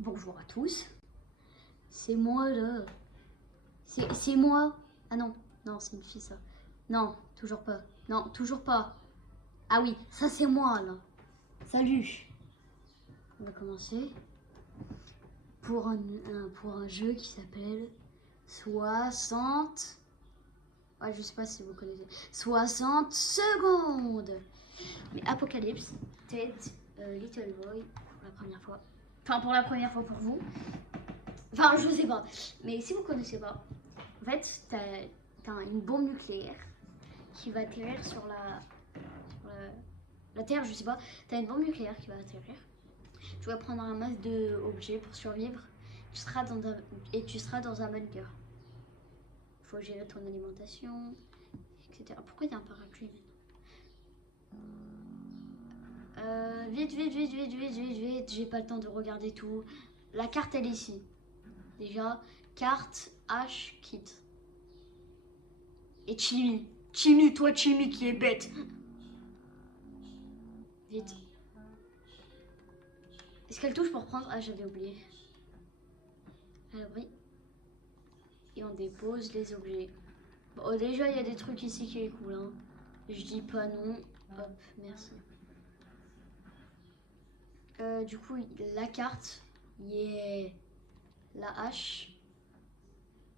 Bonjour à tous. C'est moi là. C'est moi. Ah non, non, c'est une fille ça. Non, toujours pas. Non, toujours pas. Ah oui, ça c'est moi là. Salut. On va commencer pour un jeu qui s'appelle 60. Ouais, je sais pas si vous connaissez. 60 secondes. Mais Apocalypse, Ted, Little Boy, pour la première fois. Enfin, pour la première fois pour vous. Enfin, je sais pas. Mais si vous connaissez pas, en fait, t'as une bombe nucléaire qui va atterrir sur la Terre, je sais pas. T'as une bombe nucléaire qui va atterrir. Tu vas prendre un masse d'objets pour survivre. Tu seras dans un bunker. Il faut gérer ton alimentation, etc. Pourquoi il y a un parapluie maintenant? Vite. J'ai pas le temps de regarder tout. La carte, elle est ici. Déjà, carte, H, kit. Et Chimmy. Chimmy, toi Chimmy qui est bête. Vite. Est-ce qu'elle touche pour prendre? Ah, j'avais oublié. À l'abri. Et on dépose les objets. Bon, déjà, il y a des trucs ici qui est cool. Hein. Je dis pas non. Hop, merci. Du coup, la carte. Yeah. La hache.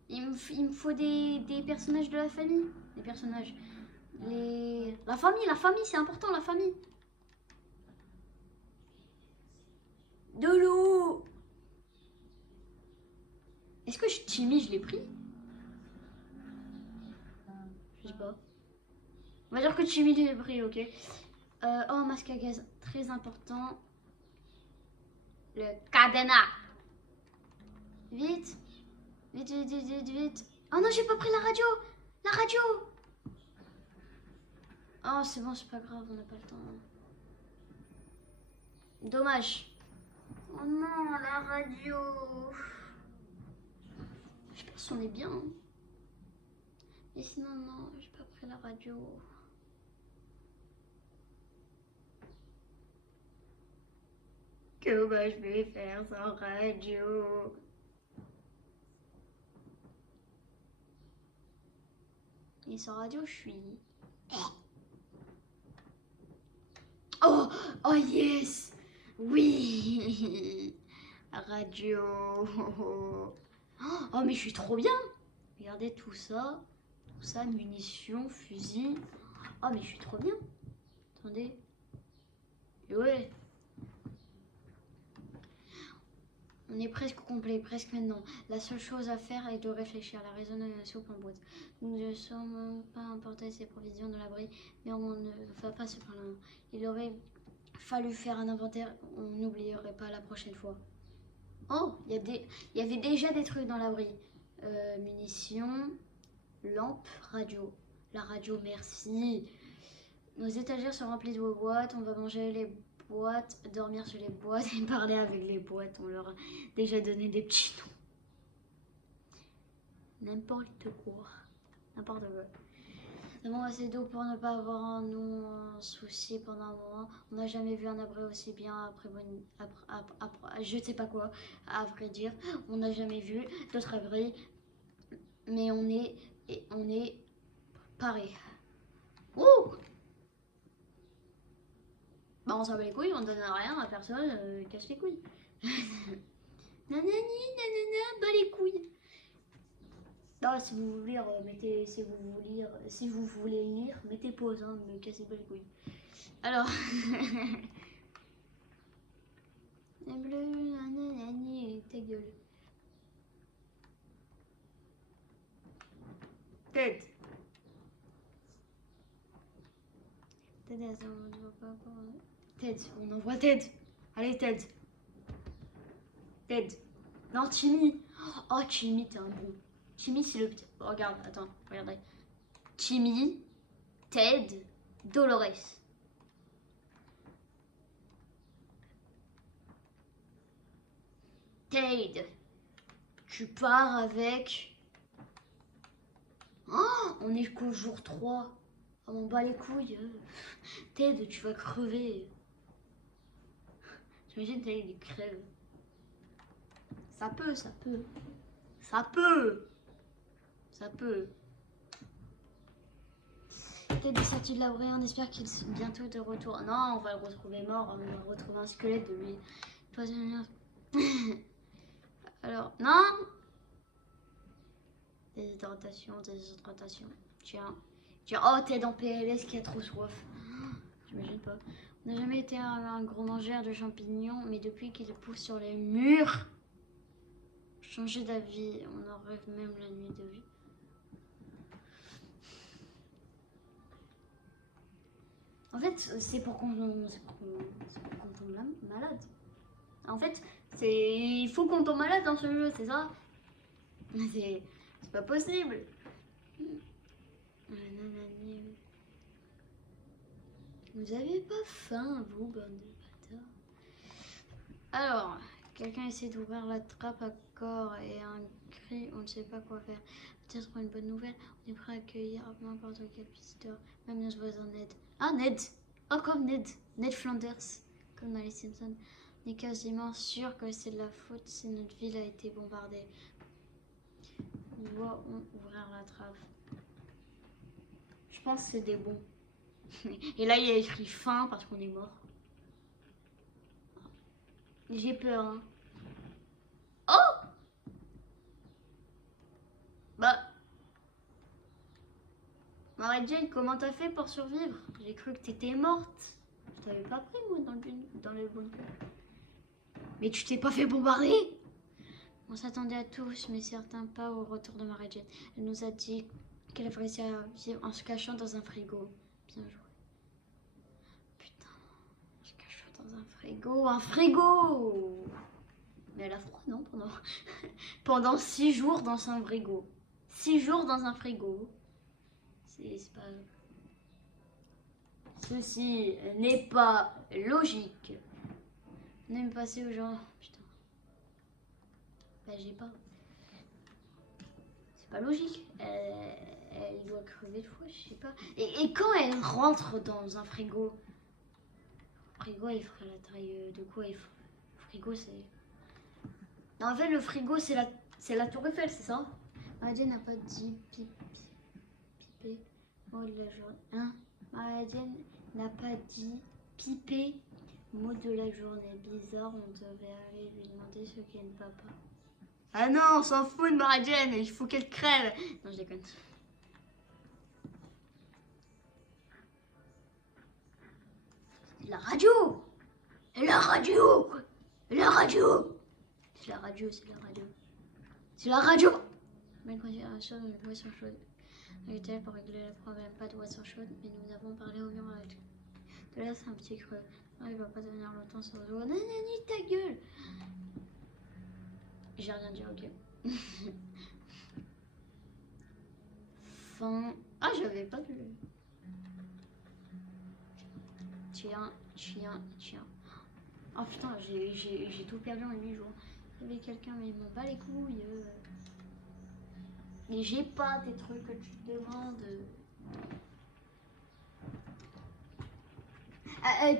Il me faut des personnages de la famille. Des personnages. La famille, c'est important, la famille. De l'eau. Est-ce que Chimmy, je l'ai pris? Je sais pas. On va dire que Chimmy, je l'ai pris, ok. Oh, masque à gaz, très important. Le cadenas. Vite. Vite. Oh non, j'ai pas pris la radio. La radio. Oh, c'est bon, c'est pas grave, on n'a pas le temps. Dommage. Oh non, la radio. Je pense qu'on est bien. Mais sinon, non, j'ai pas pris la radio. Que je vais faire sans radio? Et sans radio, je suis... Oh yes. Oui. Radio. Oh mais je suis trop bien. Regardez tout ça, munitions, fusil. Oh mais je suis trop bien. Attendez. Et ouais. On est presque complet, presque maintenant. La seule chose à faire est de réfléchir. La raisonner la soupe en boîte. Nous ne sommes pas importer ses provisions de l'abri, mais on ne va pas se plaindre. Il aurait fallu faire un inventaire. On n'oublierait pas la prochaine fois. Oh, il y avait déjà des trucs dans l'abri. Munitions, lampe, radio. La radio, merci. Nos étagères sont remplies de vos boîtes. On va manger les boîtes, dormir sur les boîtes et parler avec les boîtes. On leur a déjà donné des petits noms. N'importe quoi. Nous avons assez d'eau pour ne pas avoir nous souci pendant un moment. On n'a jamais vu un abri aussi bien je sais pas quoi, à vrai dire. On n'a jamais vu d'autres abris, mais on est paré. Ouh! Bah on s'en bat les couilles, on donne rien à personne, casse les couilles. Nanani, bas les couilles. Non, si vous voulez lire, si vous voulez lire, mettez pause, hein, me cassez pas les couilles. Alors, nanani, ta gueule. Tête. Ted, on envoie Ted. Allez, Ted. Ted. Non, Chimmy. Oh, Chimmy, t'es un bon. Chimmy, c'est le petit. Oh, regarde, attends, regardez. Chimmy, Ted, Dolores. Ted, tu pars avec. Oh, on est qu'au jour 3. On m'en bat les couilles. Ted, tu vas crever. J'imagine Ted, il crève. Ça peut, ça peut. Ça peut. Ça peut. Peut-être des sorties de la vraie, on espère qu'il est bientôt de retour. Non, on va le retrouver mort, on va retrouver un squelette de lui. Alors, non. Déshydratation, déshydratation. Tiens. Tiens, oh, t'es dans PLS qui a trop soif. J'imagine pas. On n'a jamais été un gros mangeur de champignons, mais depuis qu'ils poussent sur les murs, changer d'avis, on en rêve même la nuit de vie. En fait, c'est pour qu'on tombe malade. En fait, il faut qu'on tombe malade dans ce jeu, c'est ça? C'est pas possible. Vous avez pas faim, vous, bande de bâtards? Alors, quelqu'un essaie d'ouvrir la trappe à corps et un cri, on ne sait pas quoi faire. Peut-être une bonne nouvelle, on est prêt à accueillir n'importe quel visiteur, même nos voisins Ned. Ah, Ned! Oh, comme Ned! Ned Flanders, comme dans les Simpsons. On est quasiment sûr que c'est de la faute si notre ville a été bombardée. Nous devons ouvrir la trappe. Je pense que c'est des bons. Et là, il y a écrit fin parce qu'on est mort. J'ai peur, hein. Oh! Bah. Mary Jane, comment t'as fait pour survivre? J'ai cru que t'étais morte. Je t'avais pas pris, moi, dans le bunker. Mais tu t'es pas fait bombarder? On s'attendait à tous, mais certains pas au retour de Mary Jane. Elle nous a dit qu'elle avait réussi à vivre en se cachant dans un frigo. Bien joué. Putain, se cachant dans un frigo. Un frigo! Mais elle a froid, non? Pendant 6 jours dans un frigo. 6 jours dans un frigo. C'est pas... Ceci n'est pas logique. On aime passer aux gens. Putain. Bah j'ai pas. C'est pas logique. Elle doit crever de froid, je sais pas. Et quand elle rentre dans un frigo, le frigo il ferait la taille de quoi? Le frigo c'est... Non, en fait le frigo c'est la tour Eiffel, c'est ça? Marie n'a pas dit pipé mot de la journée. Hein? Marie n'a pas dit pipé mot de la journée. Bizarre, on devait aller lui demander ce qu'elle ne va pas. Ah non, on s'en fout de Mary Jane, il faut qu'elle crève. Non, je déconne. La radio! La radio! La radio! C'est la radio, c'est la radio. C'est la radio! Bonne considération de boisson chaude. Rituel pour régler le problème, pas de boisson chaude, mais nous avons parlé au mur avec. De là, c'est un petit creux. Non, il va pas tenir longtemps sans eau. Nanani, ta gueule! J'ai rien dit, ok. Fin. Ah, j'avais pas vu. Tiens. Oh putain, j'ai tout perdu en 8 jours. Il y avait quelqu'un, mais il m'en bat les couilles. Mais j'ai pas des trucs que tu te demandes.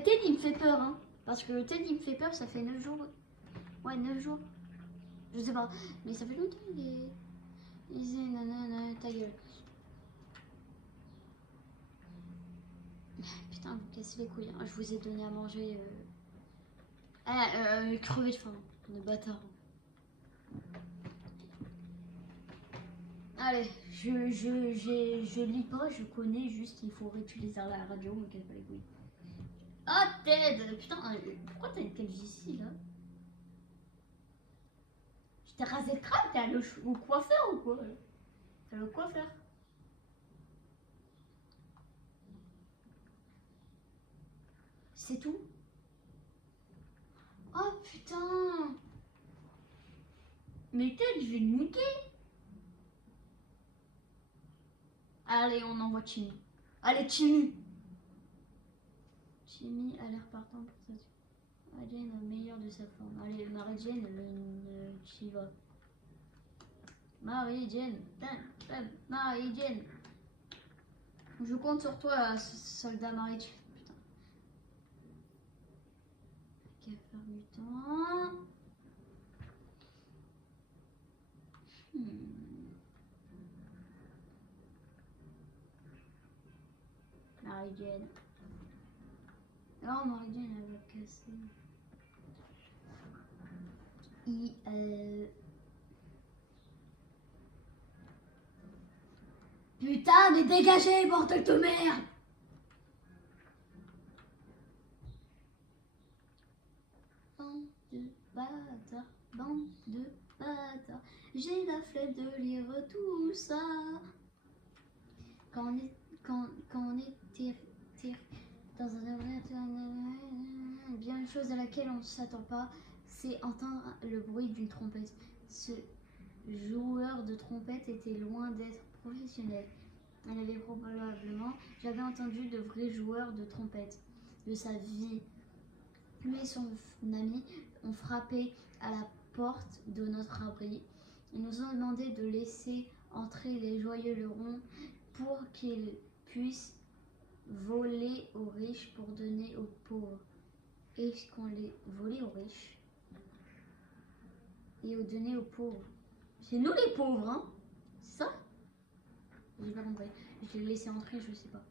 Ted, il me fait peur, hein. Parce que Ted, il me fait peur, ça fait 9 jours. Ouais, 9 jours. Je sais pas. Mais ça fait longtemps qu'il est... Il disait nanana, ta gueule. Putain, vous cassez les couilles. Hein. Je vous ai donné à manger. Crevé de faim. On est bâtards. Allez, je lis pas, je connais, juste il faut réutiliser la radio, on casse pas les couilles. Ah, Ted! Putain, pourquoi t'as une calvitie là? Je t'ai rasé le crâne, t'es allé au coiffeur ou quoi? T'es allé au coiffeur? C'est tout? Oh putain! Mais Ted, je vais le niquer! Allez, on envoie Timmy. Allez, Timmy! Timmy a l'air partant pour ça. Mary Jane est le meilleur de sa forme. Allez, Mary Jane, t'y vas. Mary Jane, Mary Jane. Je compte sur toi, soldat Mary Jane. Putain. Café mutant. Marie-Jane. Alors Marie-Jane elle va casser. Putain, mais dégagez, bordel de merde! Bande de bâtards, bande de bâtards. J'ai la flemme de lire tout ça. Quand on est dans un bien une chose à laquelle on ne s'attend pas, c'est entendre le bruit d'une trompette. Ce joueur de trompette était loin d'être professionnel. J'avais entendu de vrais joueurs de trompette de sa vie. Lui et son ami ont frappé à la porte de notre abri. Ils nous ont demandé de laisser entrer les joyeux lurons pour qu'ils puissent voler aux riches pour donner aux pauvres. Est-ce qu'on les volait aux riches et au donner aux pauvres? C'est nous les pauvres, hein? C'est ça? J'ai pas compris. Je l'ai laissé entrer, je sais pas.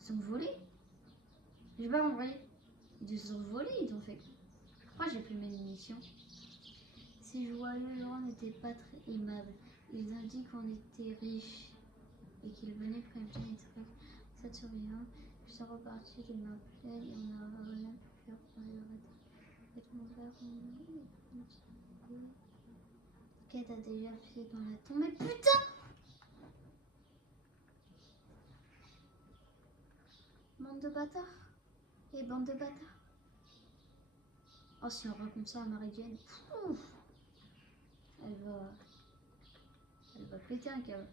Ils sont volés? J'ai pas compris. Ils se sont volés, ils ont fait. Pourquoi j'ai plus mes munitions? Ces joyeux lurons n'étaient pas très aimables. Ils ont dit qu'on était riches et qu'ils venaient prévenir les trucs. Ça te souriant. Je suis reparti de ma plaine et on n'a rien pu faire pour les arrêter. Et mon père, Kate a déjà fait dans la tombe. Mais putain! Bande de bâtards. Et bande de bâtards. Oh, si on raconte ça à Marie-Jane, elle va péter un câble.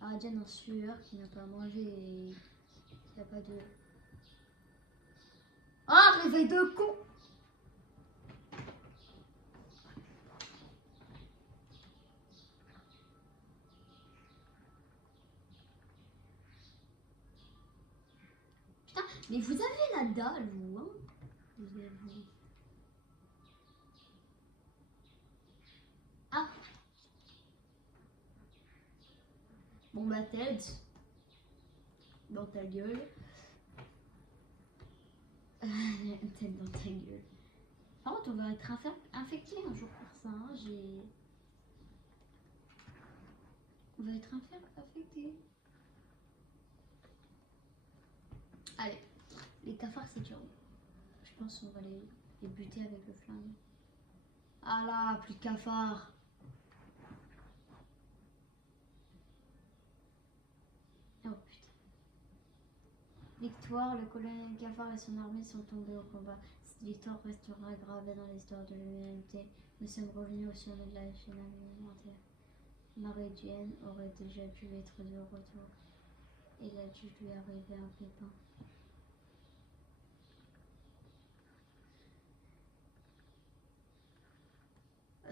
Marie-Jane en sueur qui n'a pas mangé et qui n'a pas de... Ah, réveil de con! Putain, mais vous avez la dalle, vous, hein? Vous avez... Ah! Bon bah Ted, dans ta gueule. Ted dans ta gueule. Par contre on va être infecté un jour par ça, hein. On va être infecté. Allez, les cafards c'est dur. Je pense qu'on va les buter avec le flingue. Ah là, plus de cafards. Oh putain. Victoire, le colonel Cafard et son armée sont tombés au combat. Cette victoire restera gravée dans l'histoire de l'humanité. Nous sommes revenus au sommet de la chaîne alimentaire. Marie-Jane aurait déjà pu être de retour. Il a dû lui arriver un pépin.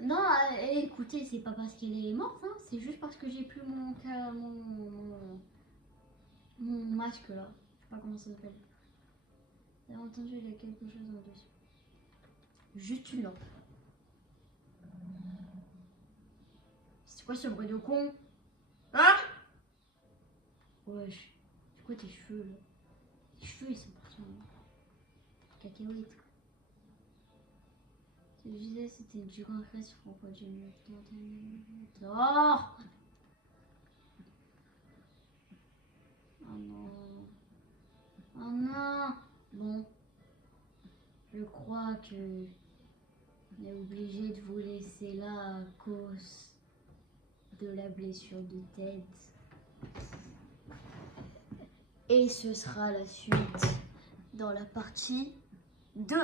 Non, écoutez, c'est pas parce qu'elle est morte, hein, c'est juste parce que j'ai plus mon masque là. Je sais pas comment ça s'appelle. J'ai entendu, il y a quelque chose en dessous. Juste une lampe. C'est quoi ce bruit de con? Hein? Wesh. C'est quoi tes cheveux là? Tes cheveux ils sont partis en cacahuètes. Je disais c'était du regret sur pourquoi j'ai mis le oh! Oh non. Oh non. Bon. Je crois que on est obligé de vous laisser là à cause de la blessure de Ted. Et ce sera la suite dans la partie 2.